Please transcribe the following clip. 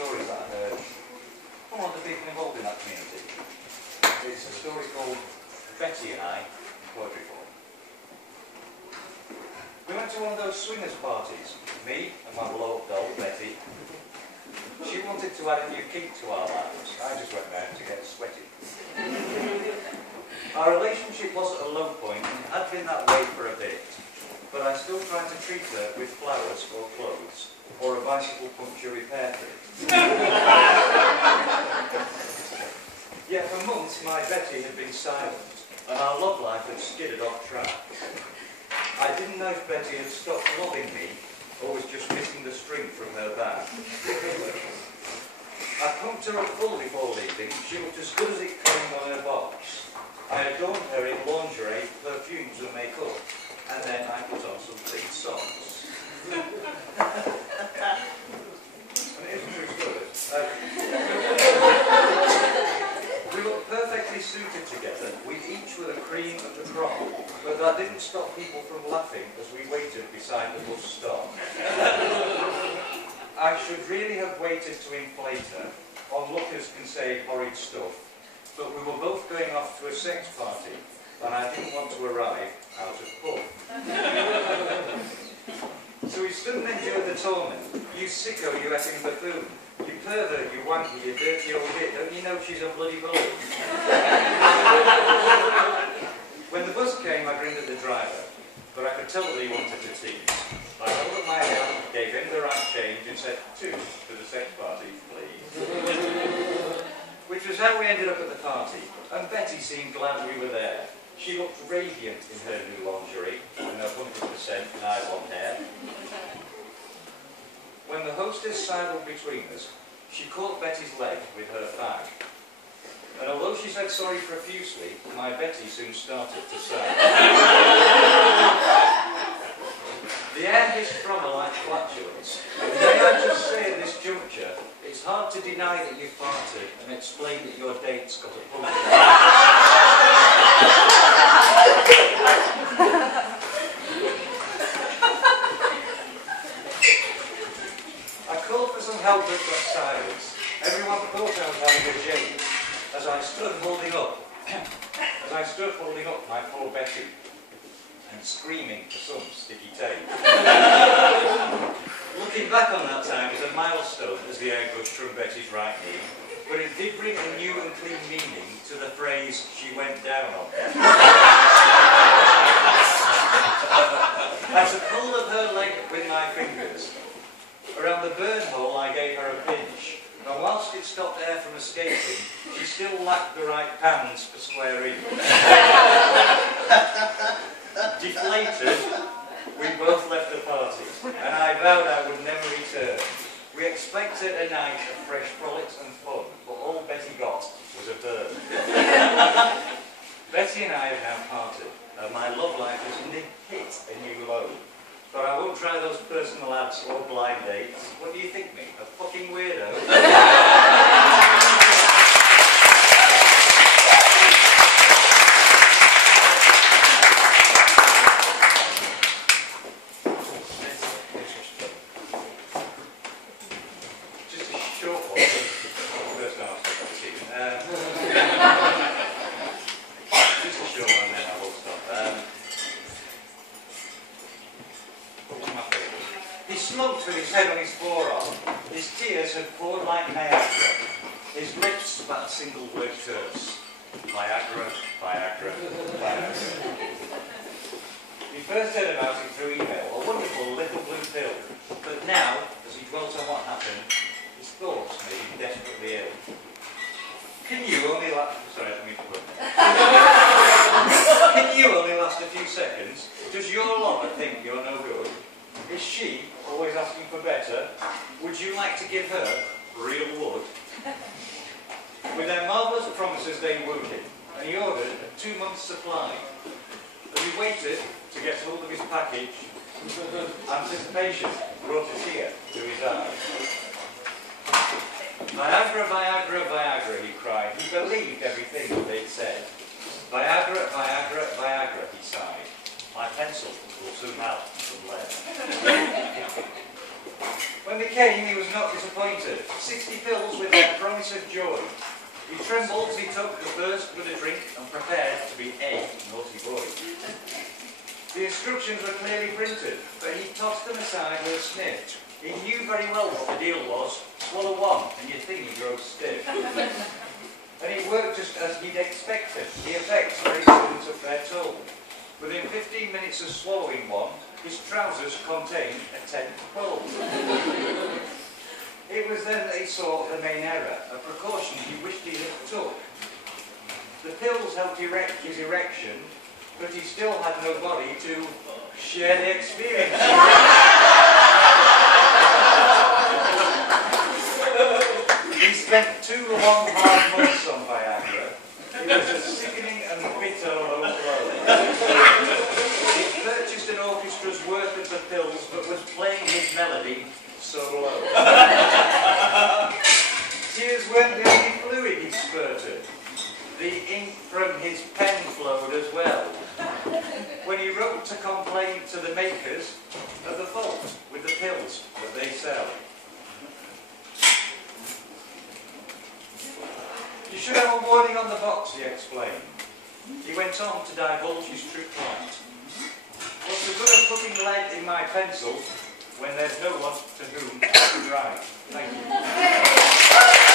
stories that I heard from one of the people involved in that community. It's a story called Betty and I in Poetry Form. We went to one of those swingers parties, me and my beloved doll, Betty. She wanted to add a new kink to our lives. I just went round to get sweaty. Our relationship was at a low point and had been that way for a bit, but I still tried to treat her with flowers or clothes or a bicycle puncture repair kit. Yet for months my Betty had been silent and our love life had skidded off track. I didn't know if Betty had stopped loving me or was just missing the string from her bag. I pumped her up full before leaving. She looked as good as it came on her box. I adorned her in lingerie, perfumes and makeup, and then I put on some clean socks. And it is a true story. We looked perfectly suited together, we each with a cream and a crop, but that didn't stop people from laughing as we waited beside the bus stop. I should really have waited to inflate her. Onlookers can say horrid stuff, but we were both going off to a sex party, and I didn't want to arrive out of puff. So we stood and endured the torment. You sicko, you effing buffoon. You pervert, you wanky, you dirty old bit. Don't you know she's a bloody balloon? When the bus came, I grinned at the driver, but I could tell that he wanted to tease. I held up my hand, gave him the right change, and said, "2 to the sex party, please." Which was how we ended up at the party, and Betty seemed glad we were there. She looked radiant in her new lingerie, and her 100% nylon hair. When the hostess sidled between us, she caught Betty's leg with her fag. And although she said sorry profusely, my Betty soon started to sigh. The air hissed from her like flatulence. And may I just say at this juncture, it's hard to deny that you farted and explain that your date's got a puncture. I called for some help but got silence. Everyone thought I was having a jade as I stood holding up my poor Betty and screaming for some sticky tape. Looking back on that time is a milestone as the air gushed from Betty's right knee, but it did bring a new and clean meaning to the phrase "she went down on me." I took hold of her leg with my fingers. Around the burn hole I gave her a pinch, and whilst it stopped air from escaping, she still lacked the right pounds for square inch. Deflated, we both left the party, and I vowed I would never return. We expected a night of fresh frolics and fun, but all Betty got was a burn. Betty and I have now parted, and my love life has hit a new low. But I won't try those personal ads or blind dates. What do you think me? A fucking weirdo? Just a short one. First time I've said that just a short one, then I will stop. He smoked with his head on his forearm. His tears had poured like Niagara. His lips spat a single word curse. Viagra, Viagra, Viagra. He first heard about it through email, a wonderful little blue pill. But now, as he dwelt on what happened, his thoughts made him desperately ill. Can you only last... Sorry, I didn't mean to put Can you only last a few seconds? Does your lover think you're no good? Is she always asking for better? Would you like to give her real wood? With their marvellous promises they wooed him, and he ordered a 2-month supply. As he waited to get hold of his package, anticipation brought a tear to his eye. Viagra, Viagra, Viagra, he cried. He believed everything they'd said. Viagra, Viagra, Viagra, he sighed. My pencil will soon have some lead. When they came, he was not disappointed. 60 pills with their promise of joy. He trembled as he took the first with a drink and prepared to be a naughty boy. The instructions were clearly printed, but he tossed them aside with a sniff. He knew very well what the deal was. Swallow one and your thingy grows stiff. And it worked just as he'd expected. The effects very soon took their toll. Within 15 minutes of swallowing one, his trousers contained a 10th bulb. It was then that he saw the main error, a precaution he wished he had took. The pills helped erect his erection, but he still had no body to share the experience. He spent 2 long, hard months on Viagra. It was a sickening and bitter low blow. He purchased an orchestra's worth of the pills, but was playing his melody so low. Tears weren't the only fluid he spurted. The ink from his pen flowed as well, when he wrote to complain to the makers of the fault with the pills that they sell. You should have a warning on the box, he explained. He went on to divulge his true plight. What's the good of putting lead in my pencil when there's no one to whom to write? Thank you.